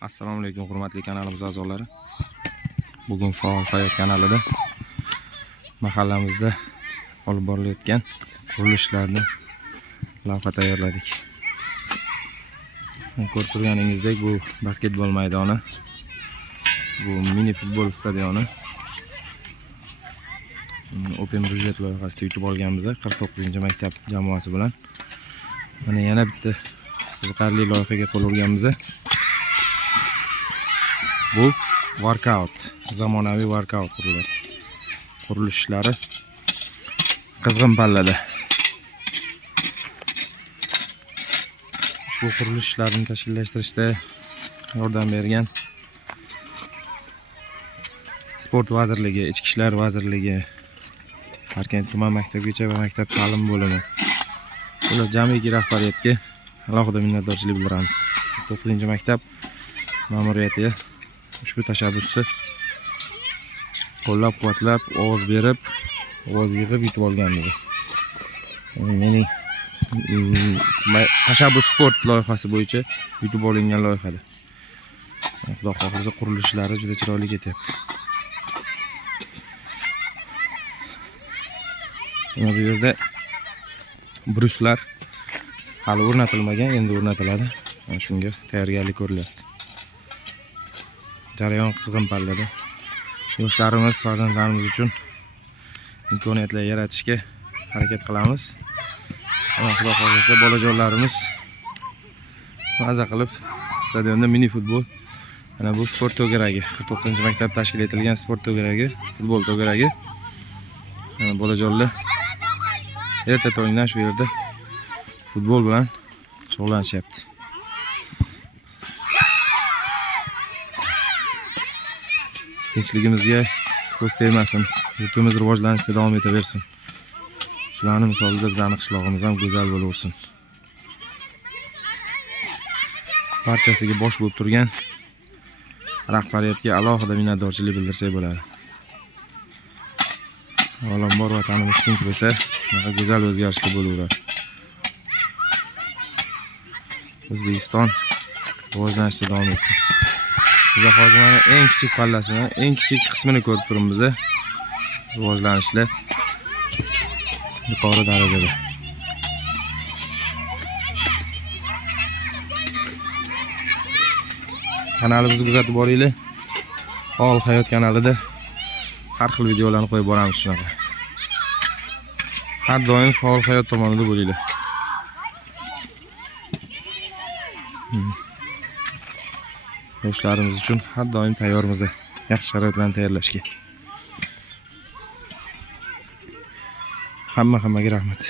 Assalomu alaykum hurmatli kanalimiz a'zolari. Bugun Faol hayot kanalida mahallamizda olib borilayotgan qurilishlarni lavha tayyorladik. Ko'rib turganingizdek bu basketbol maydoni, bu mini futbol stadioni. Open budjet loyihasida yutib olganmiz 49-maktab jamoasi bilan. Mana yana bitta qiziqarli loyihaga qo'l urganmiz. Bu workout, zamonaviy workout qurilish ishlari qizg'in pallada. Ushbu qurilish ishlarini tashkillashtirishda yordam bergan Sport vazirligi, Ichki ishlar vazirligi, Parkent tuman maktabgacha va maktab ta'lim bo'limi, ular jamiki rahbariyatga alohida minnatdorchilik bildiramiz. 9-maktab ma'muriyatiga ushbu tashabbusni qo'llab-quvvatlab, ovoz berib, ovoz yig'ib yutib olganmiz. Mening tashabbus sport loyihasi bo'yicha yutib olingan loyihada. Xudo xohlasa qurilishlari juda chiroyli ketyapti. Mana bu yerda bruslar hali o'rnatilmagan, endi o'rnatiladi. Mana shunga tayyorgarlik ko'rilyapti. Jarayon qizg'in pallada. Yoshlarimiz, farzandlarimiz uchun imkoniyatlar yaratishga harakat qilamiz. Xudo xohlasa bolajonlarimiz maza qilib stadionda mini futbol, mana bu sport to'garagi, 49-maktab tashkil etilgan sport to'garagi, futbol to'garagi. Mana bolajonlar erta tongdan shu yerda futbol bilan shug'ullanishyapti. Tinchligimizga ko'z tegmasin, yurtimiz rivojlanishda davom etaversin. Shularning misolida bizning qishlog'imiz ham go'zal bo'laversin. Barchasiga bosh bo'lib turgan rahbariyatga alohida minnatdorchilik bildirsak bo'ladi. Avvalambor vatanimiz tinch bo'lsa, shunaqa go'zal o'zgarishlar bo'laveradi. O'zbekiston rivojlanishda davom etsin. Biz hozir mana eng kichik pallasini, eng kichik qismini ko'rib turibmiz. Rivojlanishlar yuqori darajada. Kanalimizni kuzatib boringlar. Faol hayot kanalida har xil videolarni qo'yib boramiz shunaqa. Har doim faol hayot tomonida bo'linglar. Yoshlarimiz uchun har doim tayyormiz, yaxshi sharoitlarni tayyorlashga. Hammaga rahmat.